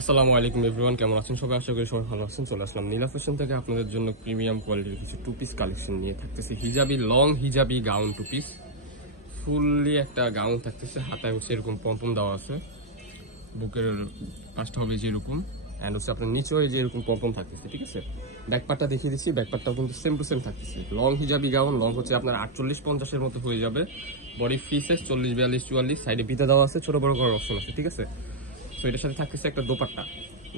আসসালামু আলাইকুম এভরিওয়ান, কেমন আছেন সবাই? আশা করি সবাই ভালো আছেন। চলে আসলাম নীলা ফ্যাশন থেকে আপনাদের জন্য প্রিমিয়াম কোয়ালিটির কিছু টু পিস কালেকশন নিয়ে। থাকতেছে হিজাবি, লং হিজাবি গাউন টু পিস, ফুললি একটা গাউন থাকতেছে। হাতায় হচ্ছে এরকম পম্পম দেওয়া আছে, বুকের পাশটা হবে যেরকম, অ্যান্ড হচ্ছে আপনার নিচেও যে এরকম পম্পম থাকতেছে। ঠিক আছে, ব্যাকপার্টটা দেখিয়ে দিচ্ছি। ব্যাকপার্টটাও কিন্তু সেম টু সেম থাকতেছে। লং হিজাবি গাউন, লং হচ্ছে আপনার 48-50-এর মতো হয়ে যাবে। বডি ফ্রি সাইজ 40-42-44, সাইডে পিতা দেওয়া আছে, ছোট বড় করার অপশন আছে। ঠিক আছে, তো এটার সাথে থাকতেছে একটা দোপাট্টা,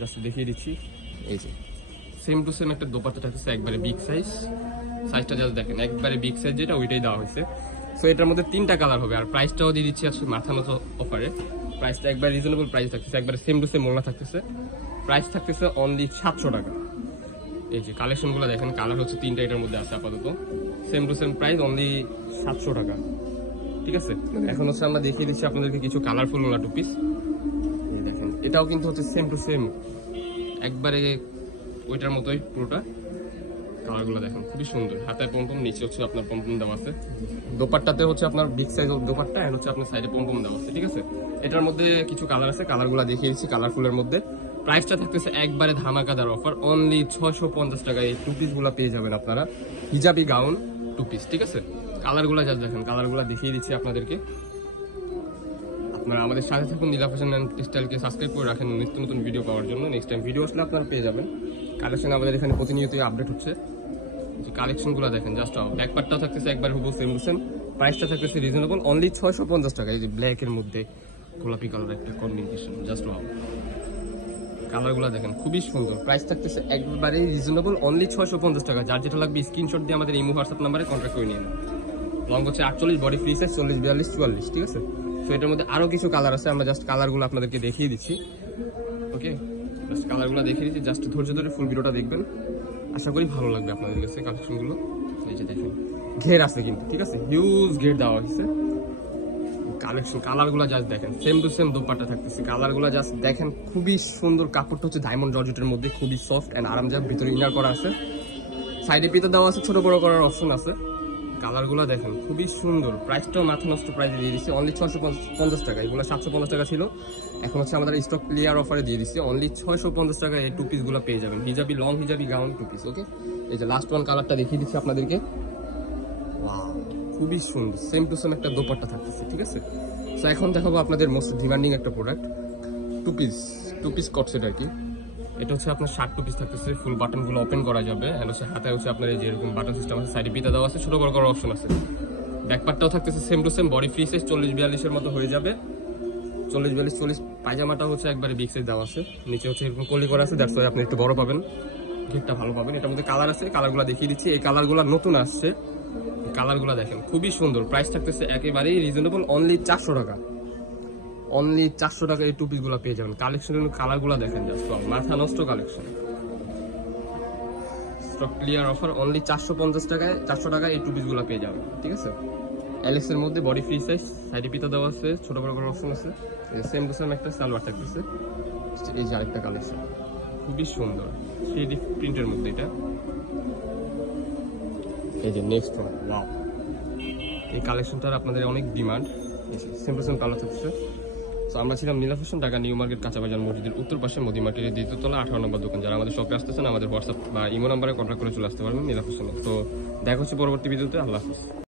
জাস্ট দেখিয়ে দিচ্ছি। এই যে সেম টু সেম একটা দোপাট্টা থাকতেছে, একবারে বিগ সাইজ। সাইজটা জাস্ট দেখেন, একবারে বিগ সাইজ যেটা ওইটাই দেওয়া হয়েছে। সো এটার মধ্যে 3টা কালার হবে, আর প্রাইসটাও দিয়ে দিচ্ছি আজকে মাথা মতো অফারে। প্রাইসটা একবার রিজনেবল প্রাইস থাকতেছে, একবারে সেম টু সেম মোলনা থাকতেছে। প্রাইস থাকতেছে অনলি 700 টাকা। এই যে কালেকশনগুলো দেখেন, কালার হচ্ছে 3টা এটার মধ্যে আছে আপাতত। Same to same price only 700 টাকা। ঠিক আছে, এখন হচ্ছে আমরা দেখিয়ে দিচ্ছি আপনাদেরকে কিছু কালারফুল মোলা টু পিস। দেখেন এটাও কিন্তু হচ্ছে সেম টু সেম, একবারে ওইটার মতোই পুরোটা। কালারগুলো দেখেন খুবই সুন্দর, হাতায় পম্পম, নিচে হচ্ছে আপনার পম্পম দেওয়া আছে। দোপাট্টাতে হচ্ছে আপনার বিগ সাইজ দোপাট্টা, এন্ড হচ্ছে আপনার সাইডে পম্পম দেওয়া আছে। ঠিক আছে, এটার মধ্যে কিছু কালার আছে, কালারগুলো দেখিয়ে দিচ্ছি কালারফুলের মধ্যে। প্রাইসটা থাকতেছে একবারে ধামাকাদার অফার, অনলি 650 টাকা। এই টু পিস গুলা পেয়ে যাবেন আপনারা, হিজাবি গাউন টু পিস। ঠিক আছে, কালারগুলো যা দেখেন, কালারগুলো দেখিয়ে দিচ্ছি আপনাদেরকে। আপনারা আমাদের সাথে থাকুন, নীলা ফ্যাশন অ্যান্ড টেক্সটাইলকে সাবস্ক্রাইব করে রাখেন নিত্য নতুন ভিডিও পাওয়ার জন্য। নেক্সট টাইম ভিডিও আসলে আপনারা পেয়ে যাবেন। কালেকশন আমাদের এখানে প্রতিনিয়তই আপডেট হচ্ছে। যে কালেকশনগুলো দেখেন, জাস্ট ব্যাকপার্টটাও থাকতেছে একবার হুবহু সেম টু সেম। প্রাইসটা থাকতেছে রিজনেবল, অনলি 650 টাকা। এই যে ব্ল্যাকের মধ্যে গোলাপি কালার একটা কম্বিনেশন, জাস্ট ওয়াও। কালারগুলো দেখেন খুবই সুন্দর। প্রাইস থাকতেছে একবারে রিজনেবল, অনলি 650 টাকা। যার যেটা লাগবে স্ক্রিনশট দিয়ে আমাদের ইমো হোয়াটসঅ্যাপ নাম্বারে কন্ট্যাক্ট করে নিন। লং হচ্ছে 48, বডি ফ্রি সাইজ 40-42-44। ঠিক আছে, তো এটার মধ্যে আরো কিছু কালার আছে, আমরা জাস্ট কালারগুলো আপনাদেরকে দেখিয়ে দিচ্ছি। ওকে, জাস্ট কালারগুলো দেখিয়ে দিচ্ছি, জাস্ট ধৈর্য ধরে ফুল ভিডিওটা দেখবেন, আশা করি ভালো লাগবে আপনাদের কাছে কালেকশনগুলো। এই যে দেখেন, ঘের আছে কিন্তু, ঠিক আছে, হিউজ ঘের দেওয়া হয়েছে। কালেকশন কালারগুলো জাস্ট দেখেন, সেম টু সেম দোপাট্টা থাকতেছে। কালারগুলো জাস্ট দেখেন, খুবই সুন্দর। কাপড়টা হচ্ছে ডায়মন্ড জর্জেটের মধ্যে, খুবই সফট এন্ড আরামদায়ক। ভিতরে ইনার করা আছে, সাইডে পিতা দেওয়া আছে, ছোট বড় করার অপশন আছে। কালারগুলো দেখেন খুবই সুন্দর। প্রাইসটাও মাথা নষ্ট প্রাইস দিয়ে দিচ্ছি, অনলি 650 টাকা। এগুলো 750 টাকা ছিল, এখন হচ্ছে আমাদের স্টক ক্লিয়ার অফারে দিয়ে দিচ্ছি। অনলি 650 টাকা এই টু পিসগুলো পেয়ে যাবেন, হিজাবি, লং হিজাবি গাউন টু পিস। ওকে, এই যে লাস্ট ওয়ান কালারটা দেখিয়ে দিচ্ছি আপনাদেরকে। ওয়াও, খুবই সুন্দর, সেম টু সেম একটা দোপাট্টা থাকতেছে। ঠিক আছে, তো এখন দেখাবো আপনাদের মোস্ট ডিমান্ডিং একটা প্রোডাক্ট, টু পিস কট সেট আর কি। এটা হচ্ছে আপনার 60 টু পিস থাকতেছে, ফুল বাটনগুলো ওপেন করা যাবে। এন্ড হচ্ছে হাতে হচ্ছে আপনার এই যে এরকম বাটন সিস্টেম আছে, সাইডে পিতা দেওয়া আছে, ছোট বড় করার অপশন আছে। ব্যাকপার্টটাও থাকতেছে same to same, body free size 40-42-এর মতো হয়ে যাবে। 40-42-40। পায়জামাটা হচ্ছে একবারে বিগ সাইজ দেওয়া আছে, নিচে হচ্ছে এরকম কলি করা আছে, দ্যাটস ওয়াই আপনি একটু বড় পাবেন, ঘেরটা ভালো পাবেন। এটার মধ্যে কালার আছে, কালারগুলো দেখিয়ে দিচ্ছি। এই কালারগুলো নতুন আসছে, কালারগুলো দেখেন খুবই সুন্দর। প্রাইস থাকতেছে একেবারেই রিজনেবল, অনলি 400 টাকা। অনলি 400 টাকা এই টু পিসগুলো পেয়ে যাবেন। কালেকশনের কালারগুলো দেখেন, জাস্ট মাথা নষ্ট collection. Stock clear offer, only 450 টাকায় 400 টাকায় এই টু পিসগুলো পেয়ে যাবেন। ঠিক আছে, এলএক্স এর মধ্যে, বডি ফ্রি সাইজ, সাইডে পিতা দেওয়া আছে, ছোট বড় করার অপশন আছে। সেম টু সেম একটা সালোয়ার থাকতেছে। এই যে আরেকটা কালেকশন, খুবই সুন্দর শেডি প্রিন্টের মধ্যে এটা। এই যে নেক্সট ওয়ান, ওয়াও, এই কালেকশনটার আপনাদের অনেক demand. Same to same colour থাকছে। তো আমরা ছিলাম নীলা ফ্যাশন, ঢাকা নিউ মার্কেট, কাঁচাবাজার মসজিদের উত্তর পাশে, মোদি মার্কেটের দ্বিতীয় তলা, 18 নম্বর দোকান। যারা আমাদের শপে আসতেছেন, আমাদের হোয়াটসঅ্যাপ বা ইমো নাম্বারে কন্ট্যাক্ট করে চলে আসতে পারবেন নীলা ফ্যাশনে। তো দেখা হচ্ছে পরবর্তী ভিডিওতে। আল্লাহ হাফিজ।